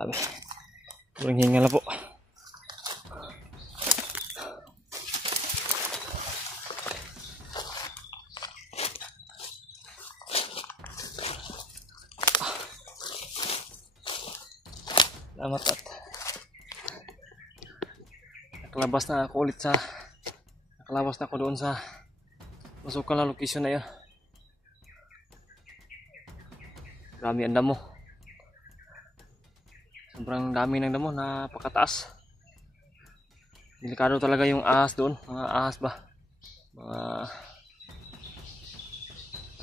Grabe. Walang hinga na po. Salamat at nakalabas na ako ulit sa nakalabas na ako doon sa masukan na location na yun. Grabe ang damo. Sobrang dami ng damo, napakataas. Delikado talaga yung ahas doon, mga ahas ba?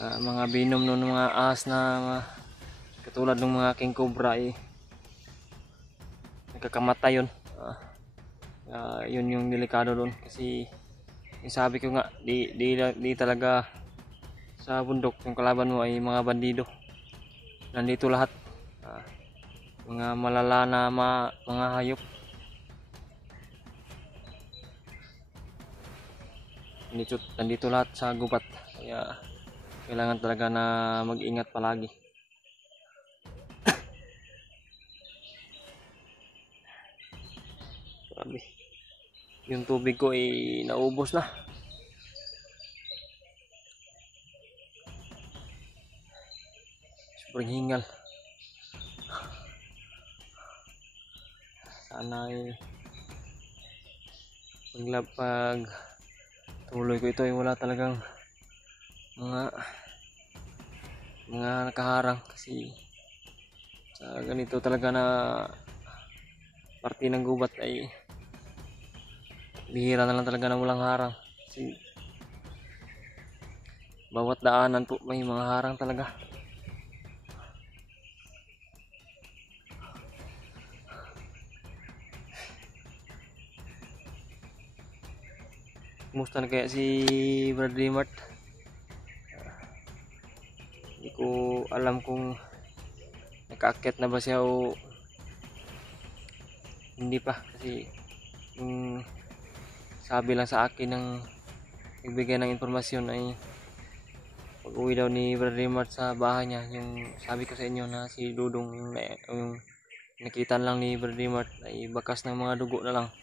Mga binom noon, mga ahas na katulad ng mga king cobra nagkakamatay yun. Yun yung delikado doon kasi yung sabi ko nga di talaga sa bundok yung kalaban mo ay mga bandido. Nandito lahat, mga malala na mga hayop. Nandito lahat sa gubat, kaya kailangan talaga na mag-ingat palagi. Grabe. Yung tubig ko ay naubos na. Sobrang hingal. Sana ay pag tuloy ko ito ay wala talagang mga nakaharang, kasi sa ganito talaga na parte ng gubat ay bihira na lang talaga na walang harang, kasi bawat daanan po may mga harang talaga. Kumusta na kaya si Bradley Mart? Hindi ko alam kung nakaakyat na ba siya o hindi pa, kasi yung sabi lang sa akin ng nagbigay ng impormasyon ay pag uwi daw ni Bradley Mart sa bahay niya, yung sabi ko sa inyo na si Dudong yung nakita lang ni Bradley Mart ay bakas ng mga dugo na lang.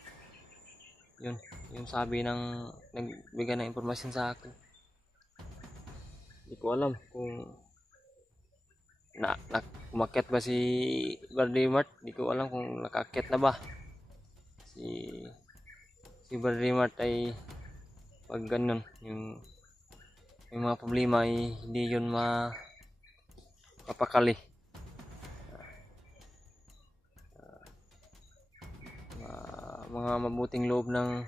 Yun yung sabi ng nagbigay ng impormasyon sa akin. Hindi ko alam kung umakyat ba si Bradley Mart. Hindi ko alam kung nakaakyat na ba si Bradley Mart. Ay pag ganun yung mga problema ay hindi yun mapapakali. Mga mabuting loob ng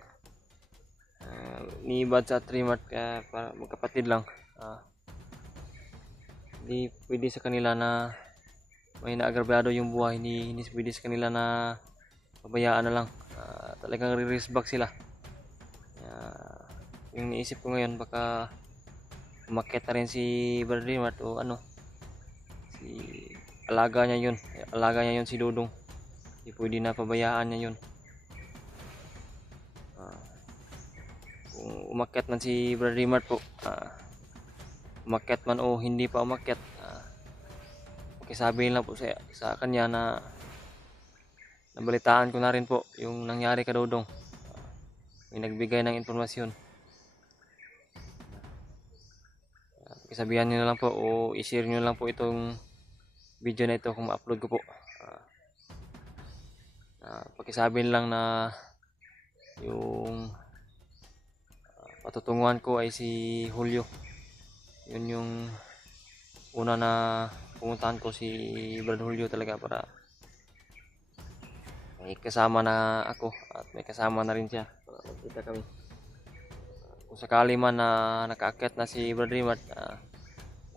ni Bad sa Trimart, kaya para magkapatid lang. Hindi pwede sa kanila na may naagrabyado yung buhay, hindi pwede sa kanila na pabayaan na lang. Talagang re-risk back sila. Yung niisip ko ngayon, baka umakyat na rin si Bradley Mart o ano, alaga niya yun si Dudong. Hindi pwede na pabayaan niya yun. Kung umakyat man si Bradley Mart po, umakyat man o hindi pa umakyat, sabihin lang po sa kanya na nabalitaan ko na rin po yung nangyari kay Dudong. May nagbigay ng informasyon. Sabihan nyo na lang po o i-share nyo lang po itong video na ito kung ma-upload ko po. Pakisabihin lang na yung patutunguhan ko ay si Julio. Yun yung una na pumuntahan ko, si Brad Julio talaga, para may kasama na ako at may kasama na rin siya para magkita kami. Kung sakali man na nakaakyat na si Bradley Mart,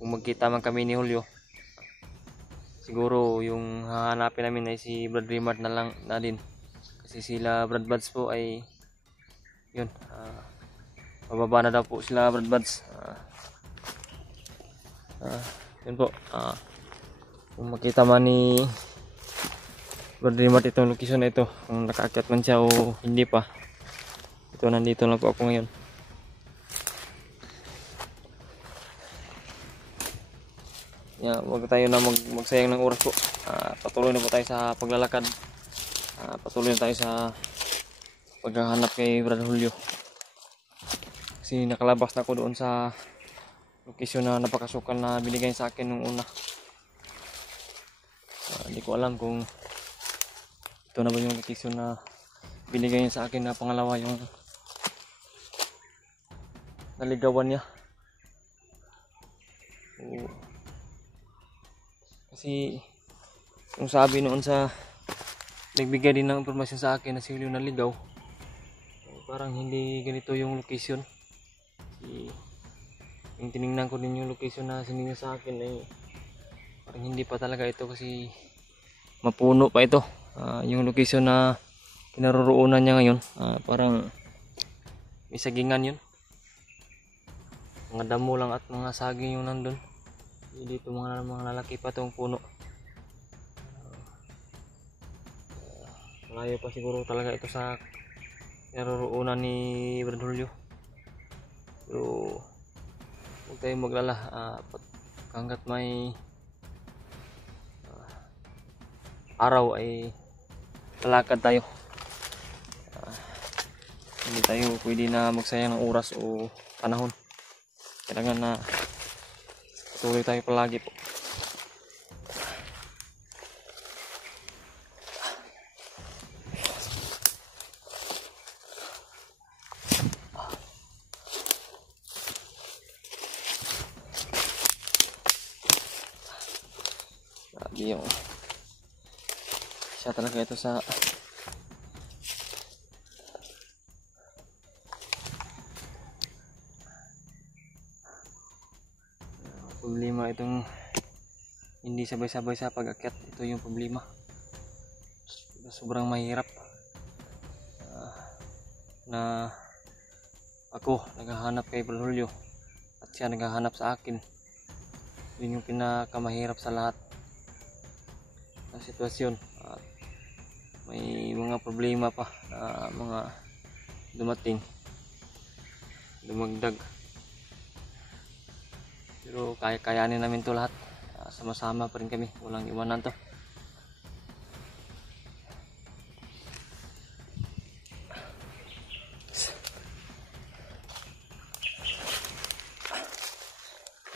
kung magkita man kami ni Julio, siguro yung hahanapin namin ay si Bradley Mart na lang na din, kasi sila Brad Buds po ay yun, bababa na daw po sila Brad Buds. Yun po, kung makita man ni Bradley Mart itong location na ito, kung nakaakyat man siya o hindi pa, nandito lang po ako ngayon. Wag tayo na magsayang ng oras po. Patuloy na po tayo sa paglalakad. Patuloy na tayo sa paghahanap kay Brad Julio. Kasi nakalabas na ako doon sa location na napakasukal na binigay sa akin nung una. Hindi ko alam kung ito na ba yung location na binigay niya sa akin na pangalawa, yung naligawan niya. Kasi yung sabi noon sa nagbigay din ng impormasyon sa akin na si Julio naligaw, parang hindi ganito yung location. Yung tinignan ko din yung location na sinignan sa akin ay parang hindi pa talaga ito, kasi mapuno pa ito. Yung location na kinaroroonan niya ngayon, parang may sagingan yun, mga damo lang at mga saging yung nandun. Dito mga lalaki pa itong puno. Malayo pa siguro talaga ito sa kinaroroonan ni Brad Julio. Pero huwag tayong maglala, hanggat may araw ay lalakad tayo. Hindi tayo pwede na magsayang ng oras o panahon. Kailangan na tuloy tayo palagi po. Grabe yung siya talaga ito sa problema itong hindi sabay-sabay sa pag-akyat. Ito yung problema, sobrang mahirap. Na ako naghahanap kay Brad Julio at siya naghahanap sa akin. Yun yung pinakamahirap sa lahat ng sitwasyon. At may mga problema pa na mga dumating, dumagdag. Pero kayanin namin to lahat. Sama-sama pa rin kami, walang iwanan to.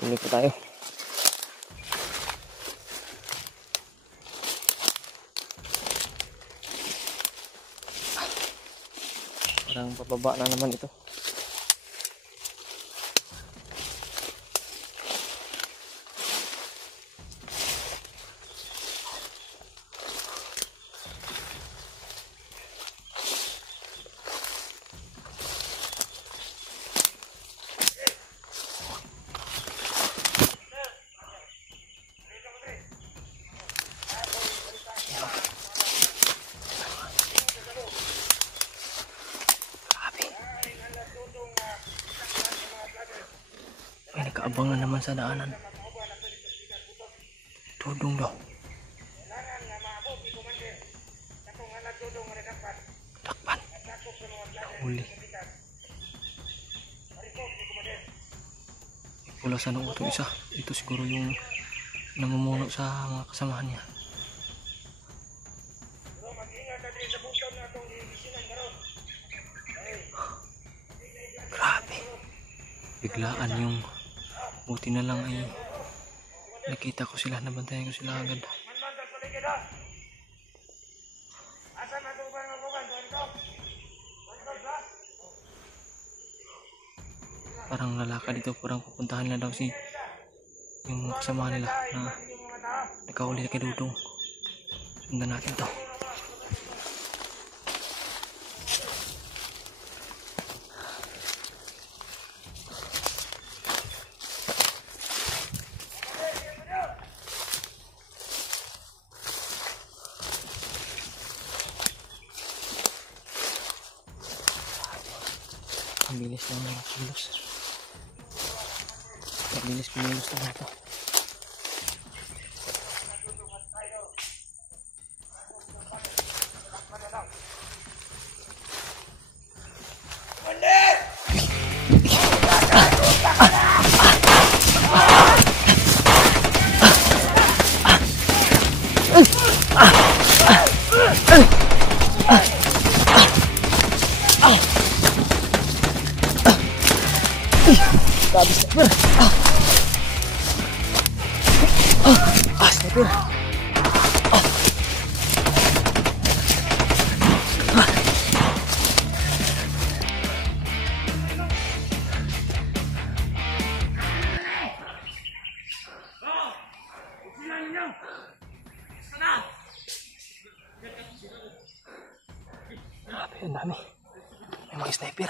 Ulit po tayo. Parang pababa na naman ito. Nagkaabangan naman sa daanan. Tudong daw. Takpan. Nahuli. Pula sa noo ito isa. Ito siguro yung namumuno sa mga kasamahan niya. Grabe. Biglaan yung, buti na lang ay nakita ko sila, nabantayan ko sila agad. Parang lalakad dito, parang pupuntahan na daw yung kasama nila na nagkauli kay Dudong. Sundan natin to. Ang bilis ng mga kilos. Ang bilis kinilos naman ito. sniper. Grabe, ang dami. May mga sniper.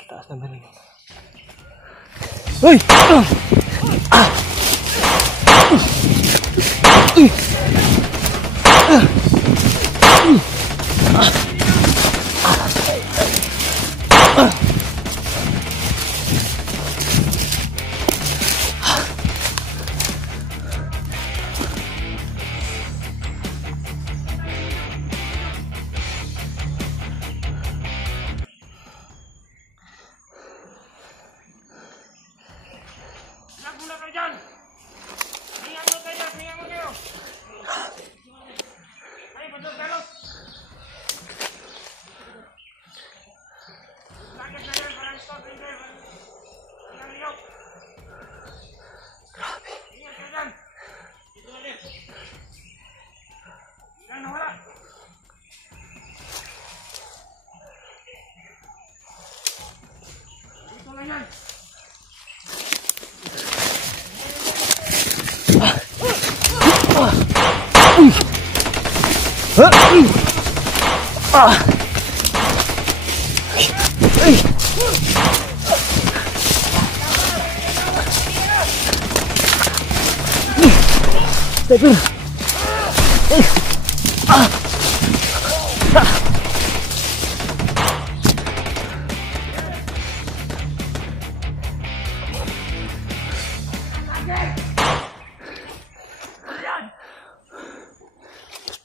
Tataas na ba rin? Uy! Sniper.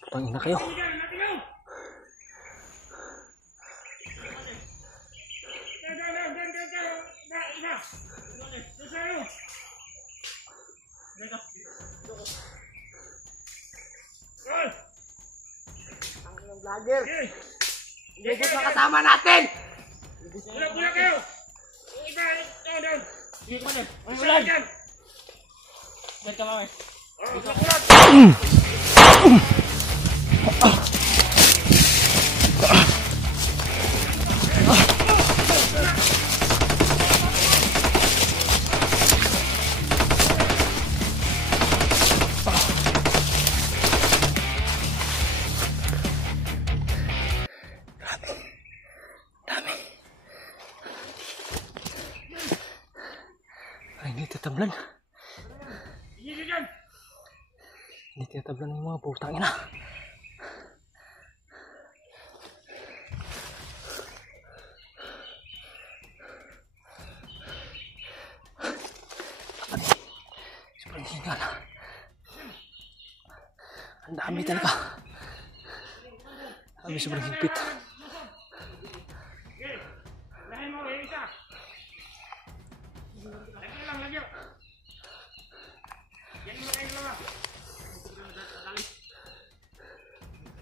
Putang ina kayo. Vlogger. Lubos na kasama natin. Bulak kayo. Iba, down. Sige ko din. Ay, ulan. Diyan ka mami. Hindi tatablan. Hindi tatablan ng mga putang ina. Sobrang hingal. Ang dami talaga. Sabi sobrang higpit.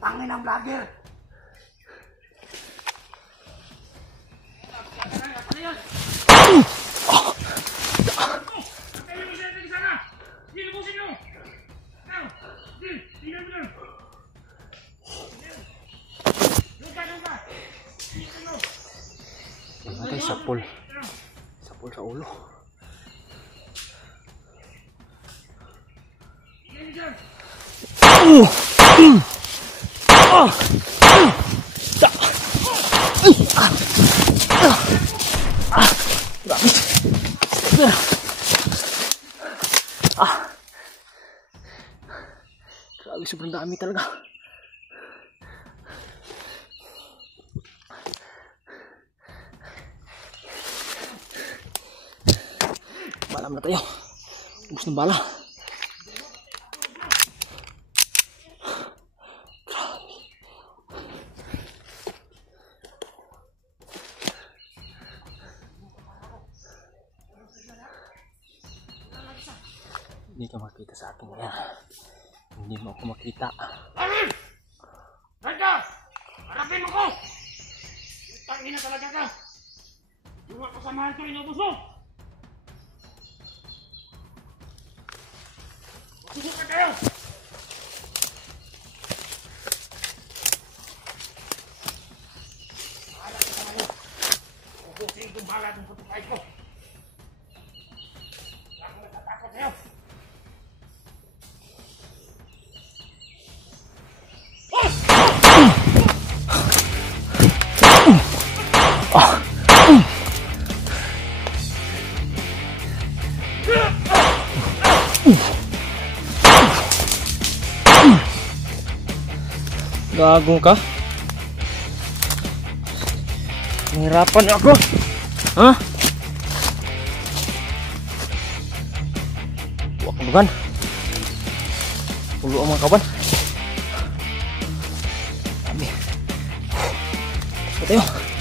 Tangin ang vlogger. Namatay sapol. Sapol sa ulo. Grabe, sobrang dami talaga. Balam na tayo. Ubus ng bala. Hindi ka makita sa akin ngayon. Hindi mo ako makita. Amin! Raka! Harapin mo ko! Tangina talaga ka! Yung mga kasamahan ko inubos mo! Susuka kayo! Ubusin kong bala ng putupay ko. Ako natatakot sa'yo. Gago ka? Nahirapan ako. Ha? Huwag kang lugan. Pulo ang mga kaban. Dami. Ito tayo.